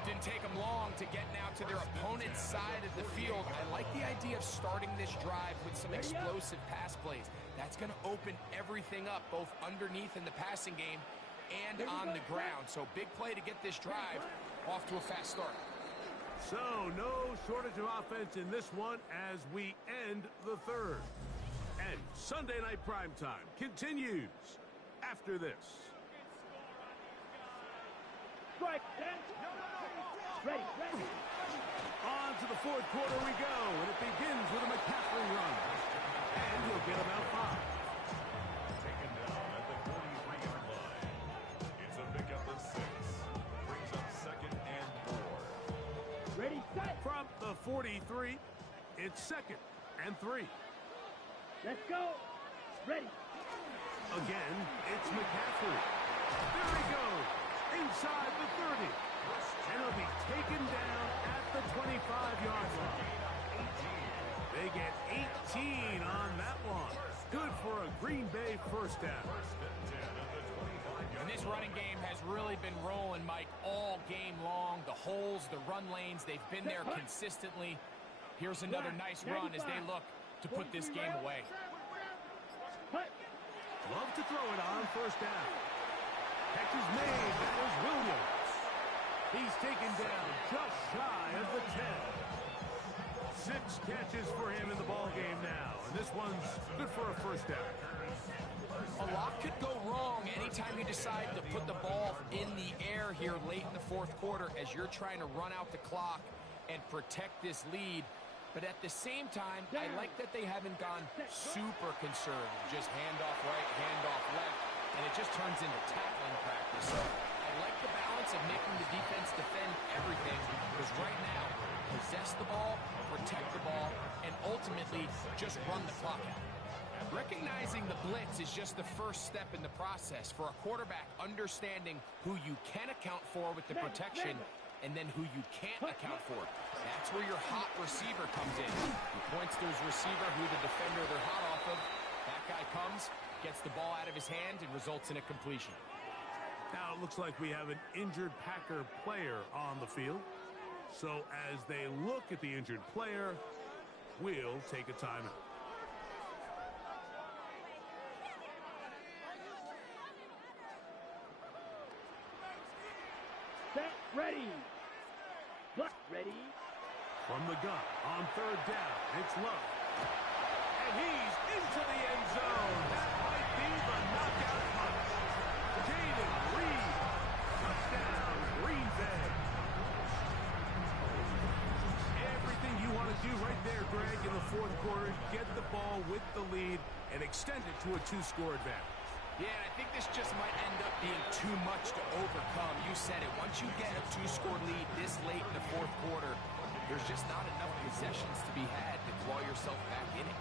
Didn't take them long to get now to their opponent's side of the field. I like the idea of starting this drive with some explosive pass plays. That's going to open everything up, both underneath in the passing game and on the ground. So big play to get this drive off to a fast start. So no shortage of offense in this one as we end the third. And Sunday Night Primetime continues after this. Strike, ready. On to the fourth quarter we go, and it begins with a McCaffrey run. And he'll get about 5. Taken down at the 43-yard line. It's a pickup of 6. Brings up 2nd and 4. Ready, set. From the 43, it's 2nd and 3. Let's go. Ready. Again, it's McCaffrey. There he goes, inside the 30. And he'll be taken down at the 25-yard line. They get 18 on that one. Good for a Green Bay first down. And this running game has really been rolling, Mike, all game long. The holes, the run lanes, they've been there consistently. Here's another nice run as they look to put this game away. Love to throw it on first down. Catch is made. That was Williams. He's taken down just shy of the 10. 6 catches for him in the ball game now. And this one's good for a first down. A lot could go wrong anytime you decide to put the ball in the air here late in the fourth quarter as you're trying to run out the clock and protect this lead. But at the same time, I like that they haven't gone super conservative. Just handoff right, handoff left, and it just turns into tackling practice. So I like the balance of making the defense defend everything, because right now, possess the ball, protect the ball, and ultimately just run the clock out. Recognizing the blitz is just the first step in the process for a quarterback, understanding who you can account for with the protection and then who you can't account for. That's where your hot receiver comes in. He points to his receiver who the defender they're hot off of. That guy comes, gets the ball out of his hand, and results in a completion. Now it looks like we have an injured Packer player on the field. So as they look at the injured player, we'll take a timeout. Set, ready. Ready. From the gun on third down, it's Love. And he's into the end zone. That might be the knockout punch. Jaden Reed. Touchdown, Green Bay. Everything you want to do right there, Greg, in the fourth quarter. Get the ball with the lead and extend it to a 2-score advantage. Yeah, and I think this just might end up being too much to overcome. You said it. Once you get a 2-score lead this late in the fourth quarter, there's just not enough possessions to be had to claw yourself back in it.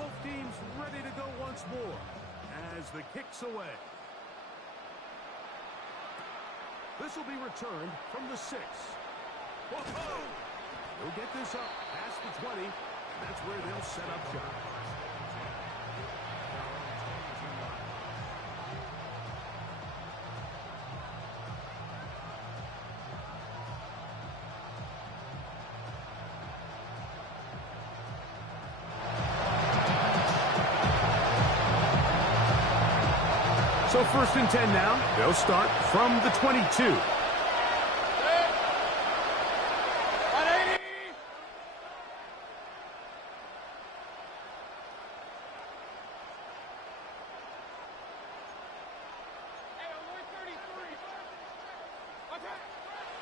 Both teams ready to go once more as the kick's away. This will be returned from the 6. Whoa! He'll get this up past the 20. That's where they'll set up shop. So 1st and 10 now. They'll start from the 22.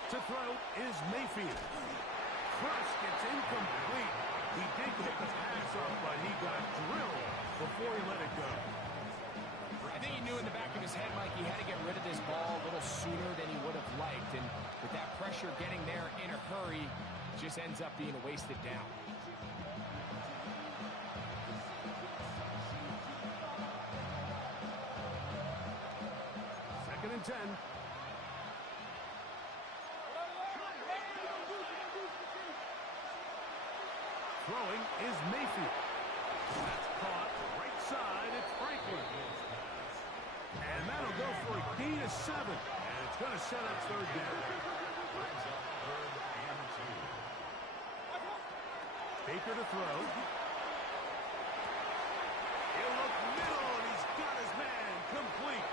To throw is Mayfield. Crush gets incomplete. He did get the pass off, but he got drilled before he let it go. I think he knew in the back of his head, Mike, he had to get rid of this ball a little sooner than he would have liked. And with that pressure getting there in a hurry, it just ends up being a wasted down. Second and 10. Throwing is Mayfield. That's caught right side. It's Franklin. And that'll go for a gain of 7. And it's going to set up third down. Baker to throw. He'll look middle, and he's got his man complete.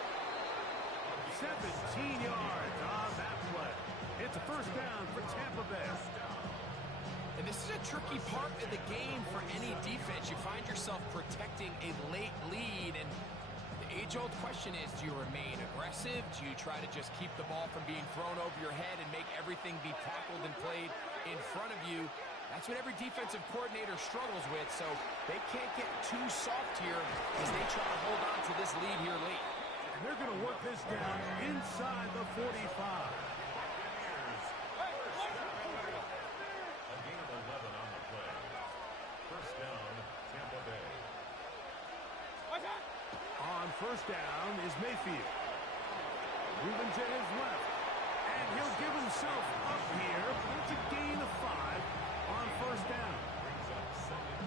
17 yards on that play. It's a first down for Tampa Bay. And this is a tricky part of the game for any defense. You find yourself protecting a late lead, and the age-old question is, do you remain aggressive? Do you try to just keep the ball from being thrown over your head and make everything be tackled and played in front of you? That's what every defensive coordinator struggles with, so they can't get too soft here as they try to hold on to this lead here late. And they're going to work this down inside the 45. On first down is Mayfield. Moving to his left. And he'll give himself up here. It's a gain of 5 on first down.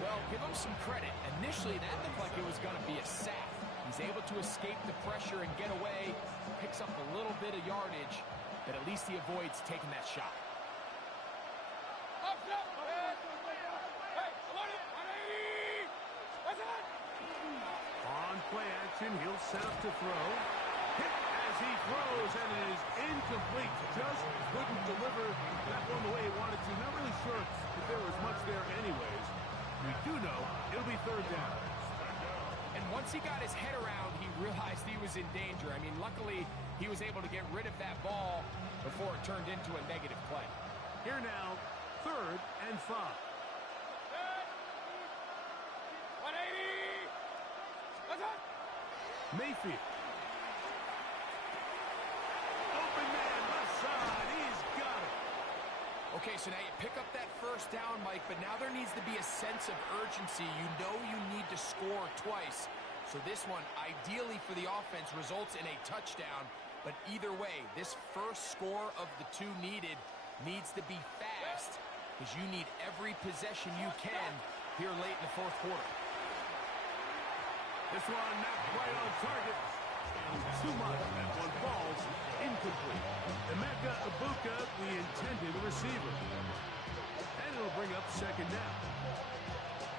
Well, give him some credit. Initially, that looked like it was going to be a sack. He's able to escape the pressure and get away. Picks up a little bit of yardage, but at least he avoids taking that shot. On play action, he'll set up to throw. Hit as he throws, and it is incomplete. Just couldn't deliver that one the way he wanted to. Not really sure if there was much there anyways. We do know it'll be third down. And once he got his head around, he realized he was in danger. I mean, luckily, he was able to get rid of that ball before it turned into a negative play. Here now, 3rd and 5. Mayfield. Open man, left side. He's got it. Okay, so now you pick up that first down, Mike, but now there needs to be a sense of urgency. You know you need to score twice. So this one, ideally for the offense, results in a touchdown. But either way, this first score of the 2 needed needs to be fast because you need every possession you can here late in the fourth quarter. This one not quite on target. Too much. That one falls incomplete. Emeka Ibuka, the intended receiver. And it'll bring up second down.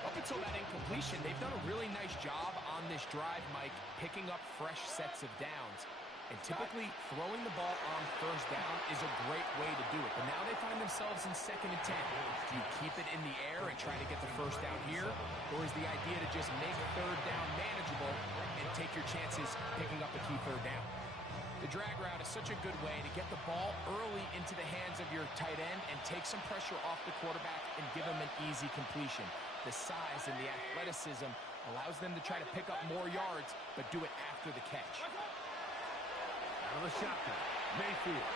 Up until that incompletion, they've done a really nice job on this drive, Mike, picking up fresh sets of downs. And typically, throwing the ball on first down is a great way to do it. But now they find themselves in 2nd and 10. Do you keep it in the air and try to get the first down here? Or is the idea to just make third down manageable and take your chances picking up a key third down? The drag route is such a good way to get the ball early into the hands of your tight end and take some pressure off the quarterback and give him an easy completion. The size and the athleticism allows them to try to pick up more yards, but do it after the catch. Out of the shotgun, Mayfield.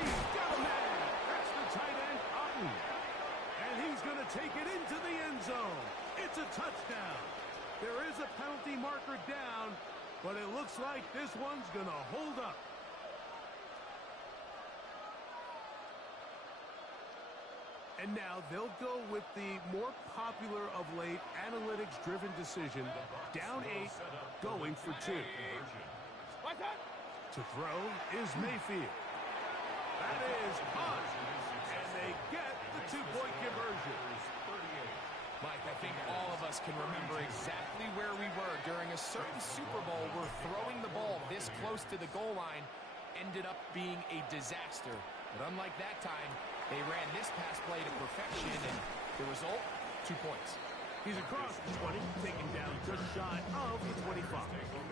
He's got a man. That's the tight end, Otten. And he's going to take it into the end zone. It's a touchdown. There is a penalty marker down, but it looks like this one's going to hold up. And now they'll go with the more popular of late analytics-driven decision. Down 8, going for 2. To throw is Mayfield. That is caught. And they get the 2-point conversion. Mike, I think all of us can remember exactly where we were during a certain Super Bowl where throwing the ball this close to the goal line ended up being a disaster. But unlike that time, they ran this pass play to perfection, and the result, 2 points. He's across the 20, taken down just shy of the 25. And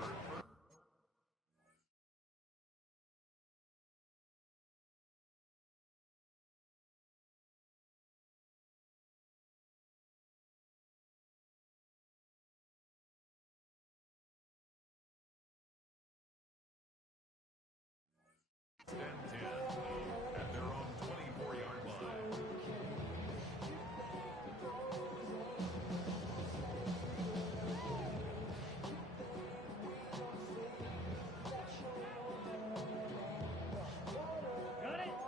10 at their own 24-yard line.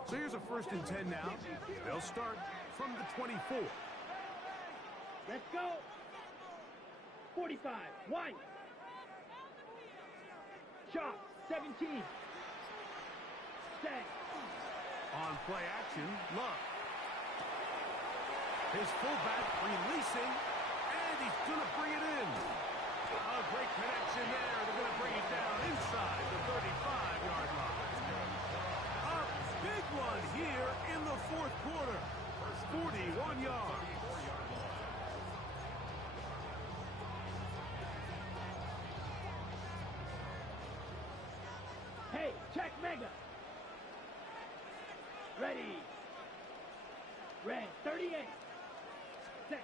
So here's a 1st and 10 now. They'll start from the 24. Let's go. 45. White. Shot. 17. Set. On play action, Love. His fullback releasing, and he's going to bring it in. A great connection there. They're going to bring it down inside the 35-yard line. A big one here in the 4th quarter. 41 yards. Hey, check Mega. Ready. Red, 38. Set.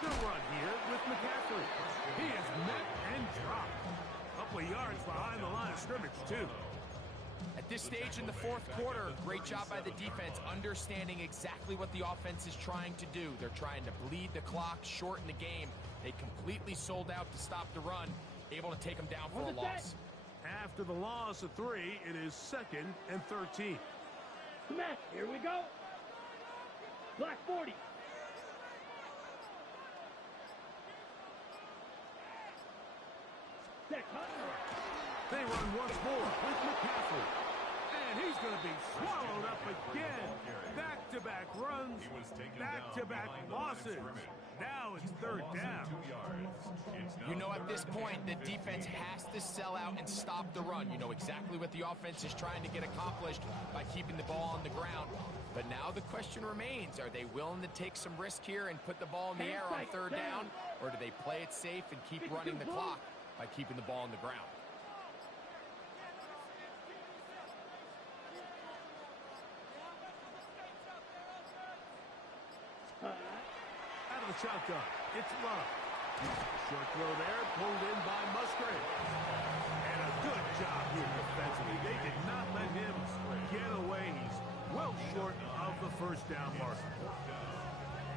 The run here with McCaffrey. He is met and dropped. A couple of yards behind the line of scrimmage, too. At this stage in the 4th quarter, great job by the defense understanding exactly what the offense is trying to do. They're trying to bleed the clock, shorten the game. They completely sold out to stop the run, able to take them down for a loss. After the loss of 3, it is 2nd and 13. Smash. Here we go. Black 40. Set. They run once more with McCaffrey. And he's going to be swallowed up again. Back-to-back runs, back-to-back losses. Now it's 3rd down. You know, at this point, the defense has to sell out and stop the run. You know exactly what the offense is trying to get accomplished by keeping the ball on the ground. But now the question remains, are they willing to take some risk here and put the ball in the air on 3rd down? Or do they play it safe and keep running the clock by keeping the ball on the ground? Out of the shotgun, it's Love. Short throw there, pulled in by Musgrave. And a good job here defensively. They did not let him get away. He's well short of the 1st down marker.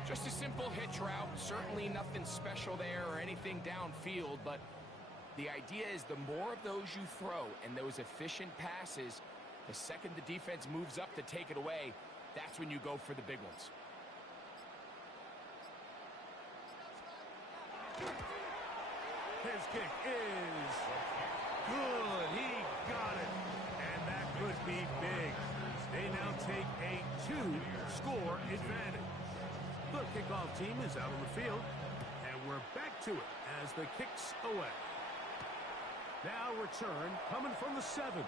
Just a simple hitch route. Certainly nothing special there or anything downfield, but the idea is the more of those you throw and those efficient passes, the second the defense moves up to take it away, that's when you go for the big ones. His kick is good. He got it. And that could be big. They now take a 2-score advantage. The kickoff team is out on the field, and we're back to it as the kick's away. Now return coming from the 7.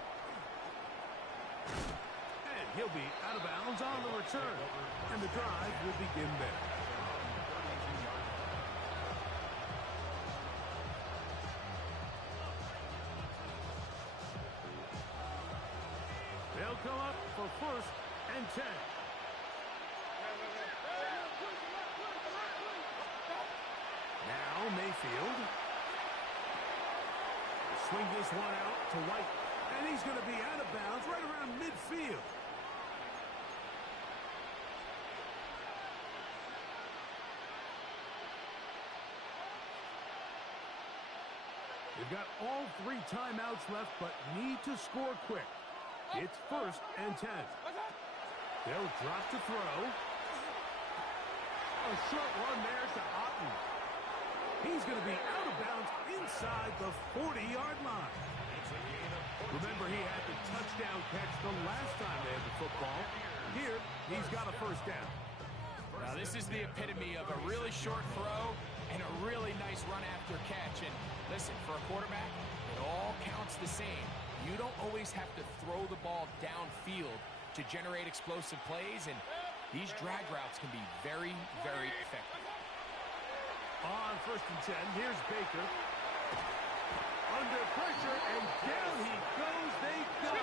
And he'll be out of bounds on the return, and the drive will begin there. They'll come up for 1st and 10. Now Mayfield. Swing this one out to White. And he's going to be out of bounds right around midfield. They've got all 3 timeouts left, but need to score quick. It's 1st and 10. They'll drop to throw. A short one there to Otten. He's going to be out of bounds inside the 40-yard line. Remember, he had the touchdown catch the last time they had the football. Here, he's got a 1st down. Now, this is the epitome of a really short throw and a really nice run after catch. And listen, for a quarterback, it all counts the same. You don't always have to throw the ball downfield to generate explosive plays, and these drag routes can be very, very effective. On 1st and 10, here's Baker. Under pressure, and down he goes. They go.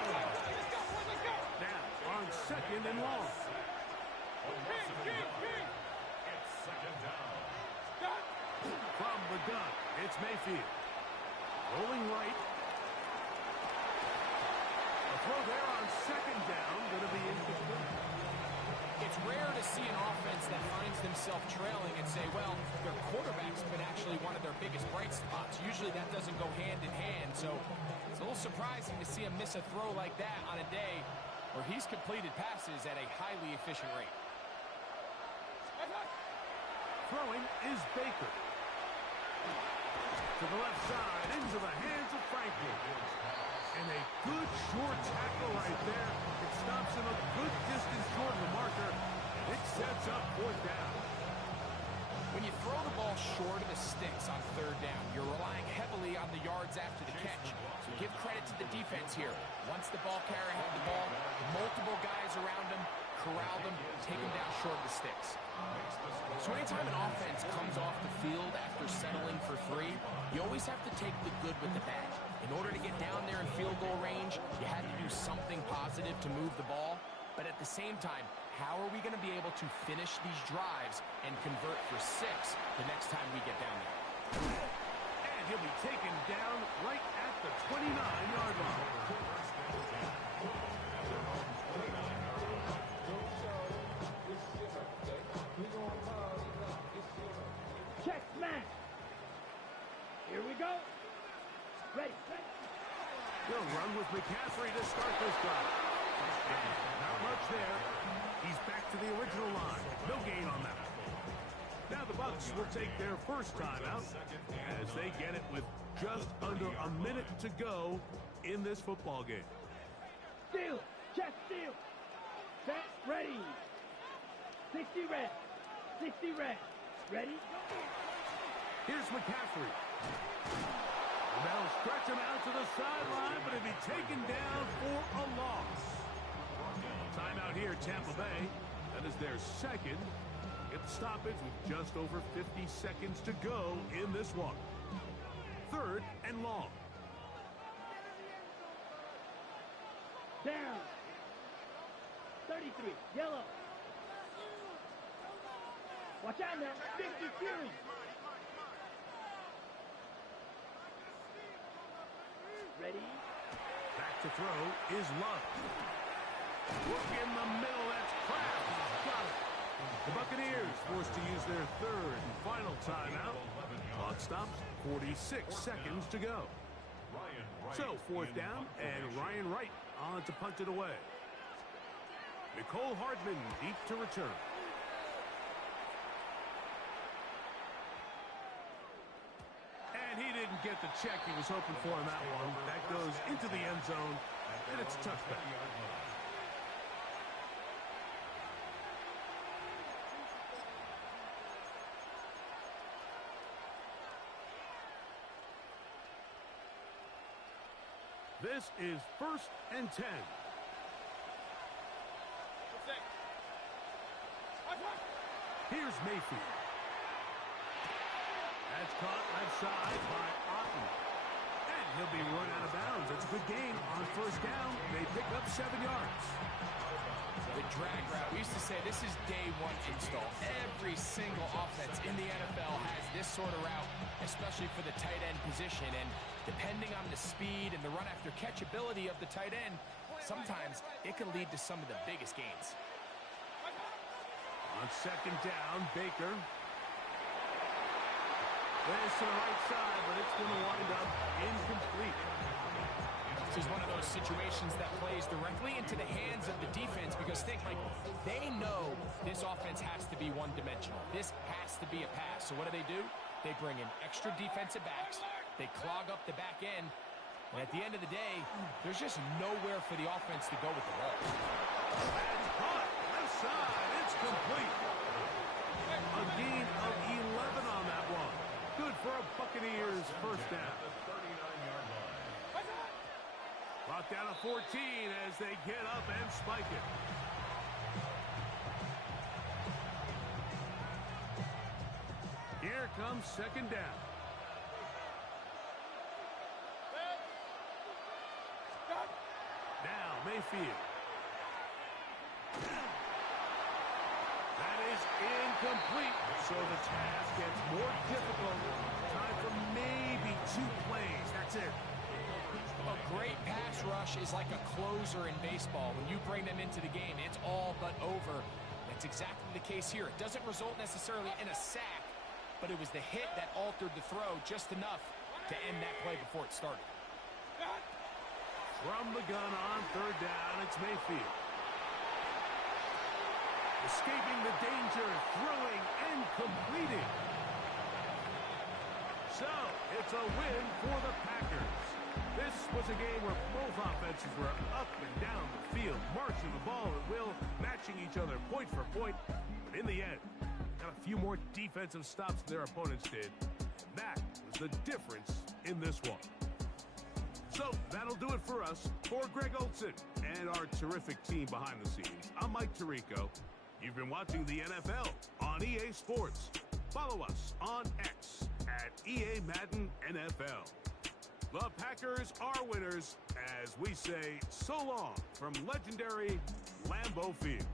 Now, on 2nd and long. It's 2nd down. From the gun, it's Mayfield. Rolling right. A throw there on 2nd down, going to be incomplete. It's rare to see an offense that finds themselves trailing and say, well, their quarterback's been actually one of their biggest bright spots. Usually that doesn't go hand in hand, so it's a little surprising to see him miss a throw like that on a day where he's completed passes at a highly efficient rate. Throwing is Baker. To the left side, into the hands of Franklin. And a good short tackle right there. It stops him a good distance toward the marker. It sets up 4th down. When you throw the ball short of the sticks on 3rd down, you're relying heavily on the yards after the catch. So give credit to the defense here. Once the ball carrier had the ball, multiple guys around him, corralled him, take him down short of the sticks. So anytime an offense comes off the field after settling for 3, you always have to take the good with the bad. In order to get down there in field goal range, you had to do something positive to move the ball. But at the same time, how are we going to be able to finish these drives and convert for 6 the next time we get down there? And he'll be taken down right at the 29-yard line. Check smash. Here we go. Ready. They'll run with McCaffrey to start this drive. Not much there. He's back to the original line. No gain on that. Now the Bucs will take their 1st timeout as they get it with just under a minute to go in this football game. Steal. Check steal. Set. Ready. 60 red. 60 red. Ready. Here's McCaffrey. And they'll stretch him out to the sideline, but he'll be taken down for a loss. Timeout here, Tampa Bay. That is their 2nd. Get the stoppage with just over 50 seconds to go in this one. 3rd and long. Down. 33. Yellow. Watch out now. 50 Fury. Ready. Back to throw is Love. Look in the middle. That's Kraft. Got it. The Buccaneers forced to use their 3rd and final timeout. Clock stops. 46 seconds to go. So 4th down, and Ryan Wright on to punt it away. Nicole Hardman deep to return. And he didn't get the check he was hoping for in that one. That goes into the end zone, and it's a touchback. This is 1st and 10. Here's Mayfield. That's caught left side by Otten. And he'll be run out of bounds. That's a good gain on 1st down. They pick up 7 yards. The drag route. We used to say this is day one install. Every single offense in the NFL has this sort of route, especially for the tight end position. And depending on the speed and the run after catch ability of the tight end, sometimes it can lead to some of the biggest gains. On 2nd down, Baker. This to the right side, but it's going to wind up incomplete. This is one of those situations that plays directly into the hands of the defense because think, Mike, they know this offense has to be one-dimensional. This has to be a pass. So what do? They bring in extra defensive backs. They clog up the back end. And at the end of the day, there's just nowhere for the offense to go with the ball. That's caught. Left side. It's complete. A gain of 11 on that one. Good for a Buccaneers 1st down. Brought down to 14 as they get up and spike it. Here comes 2nd down. Now Mayfield. That is incomplete. So the task gets more difficult. Time for maybe 2 plays. That's it. A great pass rush is like a closer in baseball. When you bring them into the game, it's all but over. That's exactly the case here. It doesn't result necessarily in a sack, but it was the hit that altered the throw just enough to end that play before it started. From the gun on 3rd down, it's Mayfield. Escaping the danger, throwing and completing. So, it's a win for the Packers. This was a game where both offenses were up and down the field, marching the ball at will, matching each other point for point. But in the end, got a few more defensive stops than their opponents did. That was the difference in this one. So, that'll do it for us. For Greg Olson and our terrific team behind the scenes, I'm Mike Tirico. You've been watching the NFL on EA Sports. Follow us on X at EA Madden NFL. The Packers are winners as we say so long from legendary Lambeau Field.